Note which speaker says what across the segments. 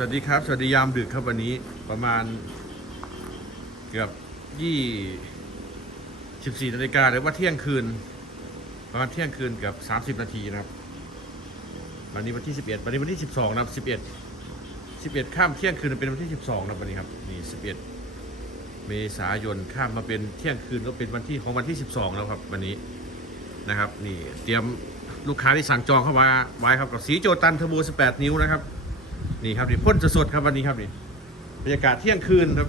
Speaker 1: สวัสดีครับ สวัสดียามดึกครับวันนี้ประมาณเกือบยี่สิบสี่นาฬิกาหรือว่าเที่ยงคืน ประมาณเที่ยงคืนเกือบสามสิบนาทีนะครับ วันนี้วันที่สิบเอ็ดวันนี้วันที่สิบสองนะครับสิบเอ็ดสิบเอ็ดข้ามเที่ยงคืนเป็นวันที่สิบสองนะวันนี้ครับนี่สิบเอ็ดเมษายนข้ามมาเป็นเที่ยงคืนก็เป็นวันที่ของวันที่สิบสองแล้วครับวันนี้นะครับ นี่เตรียมลูกค้าที่สั่งจองเข้ามาไว้ครับกับสีโจตันเทอร์โบ18นิ้วนะครับ นี่ครับนี่พ่นสดๆครับวันนี้ครับนี่บรรยากาศเที่ยงคืนครับ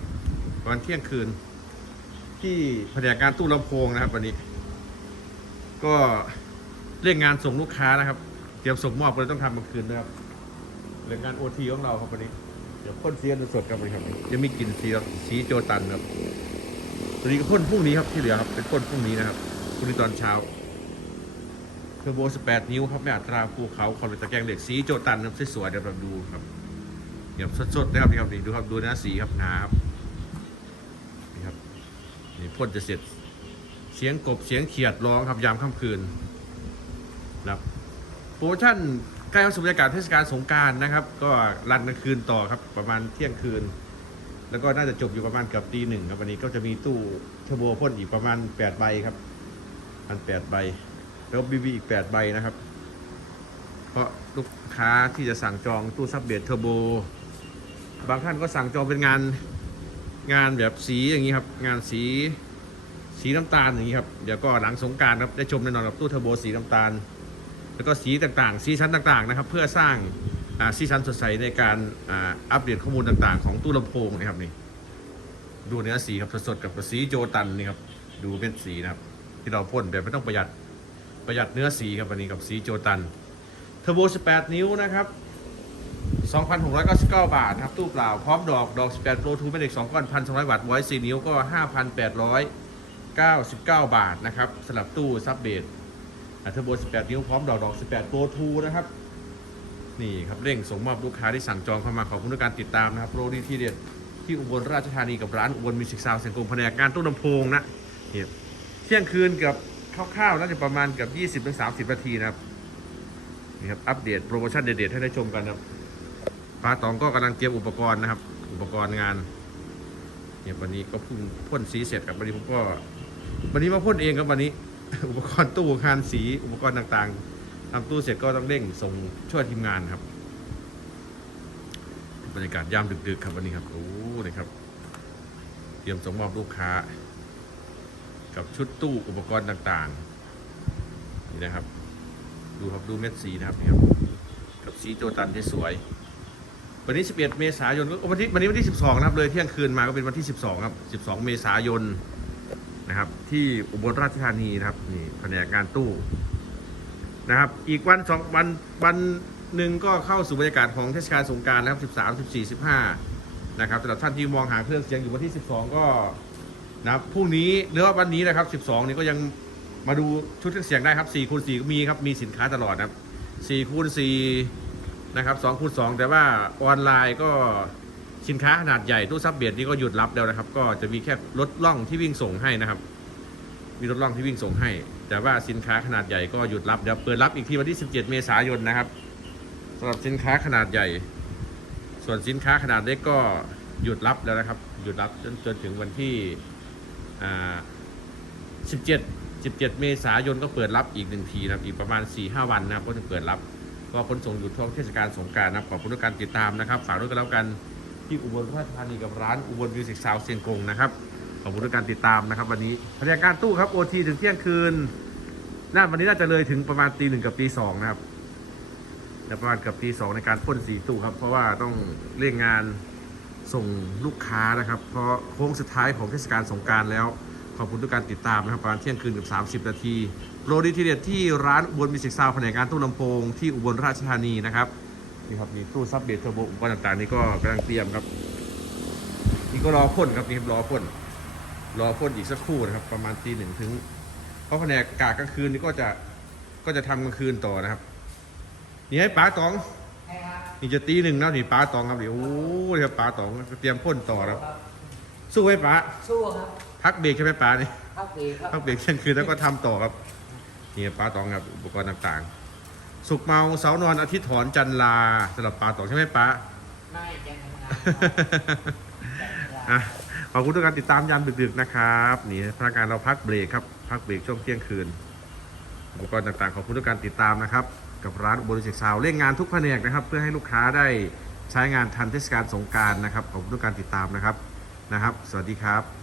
Speaker 1: วันเที่ยงคืน ที่แผนกงานตู้ลำโพงนะครับ วันนี้ ก็เร่งงานส่งลูกค้านะครับ เตรียมส่งมอบก็เลยต้องทำกลางคืนนะครับเรื่องงานโอทีของเราครับวันนี้เดี๋ยวพ่นสีกันสดๆครับวันนี้ครับยังมีกลิ่นสีสีโจตันครับตัวนี้ก็พ่นพรุ่งนี้ครับที่เหลือครับเป็นพ่นพรุ่งนี้นะครับพรุ่งนี้ตอนเช้า อร์โบ 18 นิ้วครับไม่อัตราภูเขาคอนเป็นตะแกรงเหล็กสีโจตันครับสวยๆเดี๋ยวเราดูครับเดี๋ยวสดๆนะครับนี่ครับนี่ดูครับดูหน้าสีครับหนาครับนี่ครับนี่พ่นจะเสร็จ เสียงกบเสียงเขียดร้องครับยามค่ำคืนนะครับโปรโมชั่นใกล้เข้าสู่บรรยากาศเทศกาลสงการนะครับ ก็รันกลางคืนต่อครับประมาณเที่ยงคืน แล้วก็น่าจะจบอยู่ประมาณเกือบตีหนึ่งครับวันนี้ก็จะมีตู้เทอร์โบพ่นอีกประมาณ8ใบครับอัน8ใบ แล้วบีบีอีก8ใบนะครับ เพราะลูกค้าที่จะสั่งจองตู้ซับเบียดเทอร์โบบางท่านก็สั่งจองเป็นงานงานแบบสีอย่างนี้ครับ งานสีสีน้ำตาลอย่างนี้ครับเดี๋ยวก็หลังสงการครับได้ชมแน่นอนกับตู้เทอร์โบสีน้ำตาล แล้วก็สีต่างๆ สีชั้นต่างๆนะครับ เพื่อสร้างาสีชั้นสดใสในการอ,าอัปเดตข้อมูลต่างๆ ของตู้ลำโพงนะครับนี่ดูเนื้อสีครับสดๆกับสีโจตันนี่ครับดูเม็ดสีนะครับ ที่เราพ่นแบบไม่ต้องประหยัด ประหยัดเนื้อสีครับวันนี้กับสีโจตันเทอร์โบ 18 นิ้วนะครับ 2,699 บาทครับ ตู้เปล่า พร้อมดอก ดอก 18 Pro 2เป็นเด็ก 2 ก้อน 1,200 วัตต์ไว้4นิ้วก็ 5,899 บาทนะครับสำหรับตู้ซับเบสเทอร์โบ 18 นิ้ว พร้อมดอกดอก 18 Pro 2นะครับ นี่ครับเร่งส่งมอบลูกค้าที่สั่งจองเข้ามาขอบคุณทุกการติดตามนะครับโปรดีที่เด็ดที่อุบลราชธานีกับร้านอุบลมิวสิกซาวด์เสียงกงแผนกงานตู้ลำโพงนะเนี่ยเที่ยงคืนกับ คร่าวๆน่าจะประมาณเกับ 20-30 นาทีนะครับนี่ครับอัปเดตโปรโมชั่นเด็ดๆให้ได้ชมกันครับปาตองก็กำลังเตรียมอุปกรณ์นะครับ อุปกรณ์งานเนี่ยวันนี้ก็พุ่งพ่นสีเสร็จครับวันนี้ผมก็ วันนี้มาพ่นเองครับวันนี้ อุปกรณ์ตู้คานสีอุปกรณ์ต่างๆทำตู้เสร็จก็ต้องเร่งส่งช่วยทีมงานครับบรรยากาศยามดึกๆครับวันนี้ครับโอ้นี่ครับ เตรียมส่งมอบลูกค้า กับชุดตู้อุปกรณ์ต่างๆ นี่นะครับ ดูครับดูเม็ดสีนะครับนี่ครับ กับสีโจตันที่สวย วันนี้ 11 เมษายนก็วันที่วันนี้วันที่ 12 นะครับ เลยเที่ยงคืนมาก็เป็นวันที่ 12 ครับ 12 เมษายนนะครับ ที่อุบลราชธานีนะครับนี่แผนกงานตู้นะครับ อีกวันสองวันวันหนึ่งก็เข้าสู่บรรยากาศของเทศกาลสงกรารนะครับ 13 14 15 นะครับสำหรับท่านที่มองหาเครื่องเสียงอยู่วันที่ 12 ก็ นะครับพรุ่งนี้หรือว่าวันนี้นะครับ 12 นี้ก็ยังมาดูชุดเครื่องเสียงได้ครับ4คูณ4ก็มีครับมีสินค้าตลอดนะครับ4คูณ4นะครับ2คูณ2แต่ว่าออนไลน์ก็สินค้าขนาดใหญ่ตู้ซับเบียดนี่ก็หยุดรับแล้วนะครับ ก็จะมีแค่รถล่องที่วิ่งส่งให้นะครับ มีรถล่องที่วิ่งส่งให้ แต่ว่าสินค้าขนาดใหญ่ก็หยุดรับเดี๋ยวเปิดรับอีกทีวันที่ 17 เมษายนนะครับสำหรับสินค้าขนาดใหญ่ ส่วนสินค้าขนาดเล็กก็หยุดรับแล้วนะครับ หยุดรับจนจนถึงวันที่ 17 17 เมษายนก็เปิดรับอีกหนึ่งทีนะครับอีกประมาณ 4-5 วันนะครับก็จะเปิดรับก็ขนส่งอยู่ช่วงเทศกาลสงการนะครับขอบคุณทุกการติดตามนะครับ ฝากด้วยกันแล้วกันที่อุบลราชธานีกับร้านอุบลมิวสิกซาวเซียงกงนะครับขอบคุณทุกการติดตามนะครับ วันนี้พนักงานตู้ครับโอทีถึงเที่ยงคืนน่าวันนี้น่าจะเลยถึงประมาณตีหนึ่งกับตีสองนะครับแต่ประมาณกับตีสองในการพ่นสีตู้ครับ เพราะว่าต้องเร่งงาน ส่งลูกค้านะครับ เพราะโค้งสุดท้ายของเทศกาลสงการแล้ว ขอบคุณทุกการติดตามนะครับประมาณเที่ยงคืนกับ 30 นาทีโปรดีทีเด็ดที่ร้านอุบลมิสิกซาวแผนกงานตู้ลำโพงที่อุบลราชธานีนะครับนี่ครับมีตู้ซับเบสเทอร์โบอุปกรณ์ต่างๆนี่ก็กำลังเตรียมครับ นี่ก็รอพ่นครับนี่ครับรอพ่นรอพ่นอีกสักครู่นะครับ ประมาณตีหนึ่งถึง เพราะแผนกกะกลางคืนนี่ก็จะก็จะทำกลางคืนต่อนะครับ นี่ให้ป๋าตอง นี่จะตีหนึ่งแล้วนี่ป๋าตองครับเดี๋ยวโอ้ยครับป๋าตองเตรียมพ่นต่อแล้วสู้ไหมป๋า
Speaker 2: สู้ครับ
Speaker 1: พักเบรกใช่ไหมป๋านี่
Speaker 2: พักเบรกครับ
Speaker 1: พักเบรกเช่นคืนแล้วก็ทำต่อครับนี่ปลาตองครับอุปกรณ์ต่างๆ สุกเมาเสานอนอาทิตย์ถอนจันลาสำหรับปลาตองใช่ไหมปลา
Speaker 2: ไม่แกทำงานแกทำงาน
Speaker 1: อะขอบคุณทุกการติดตามยามดึกๆนะครับนี่พนักงานเราพักเบรกครับพักเบรกช่วงเที่ยงคืน อุปกรณ์ต่างๆ ขอบคุณทุกการติดตามนะครับ กับร้านอุบลเซ็กซาวเร่งงานทุกแผนกนะครับ เพื่อให้ลูกค้าได้ใช้งานทันเทศกาลสงกรารนะครับขอบคุณทุกการติดตามนะครับนะครับ สวัสดีครับ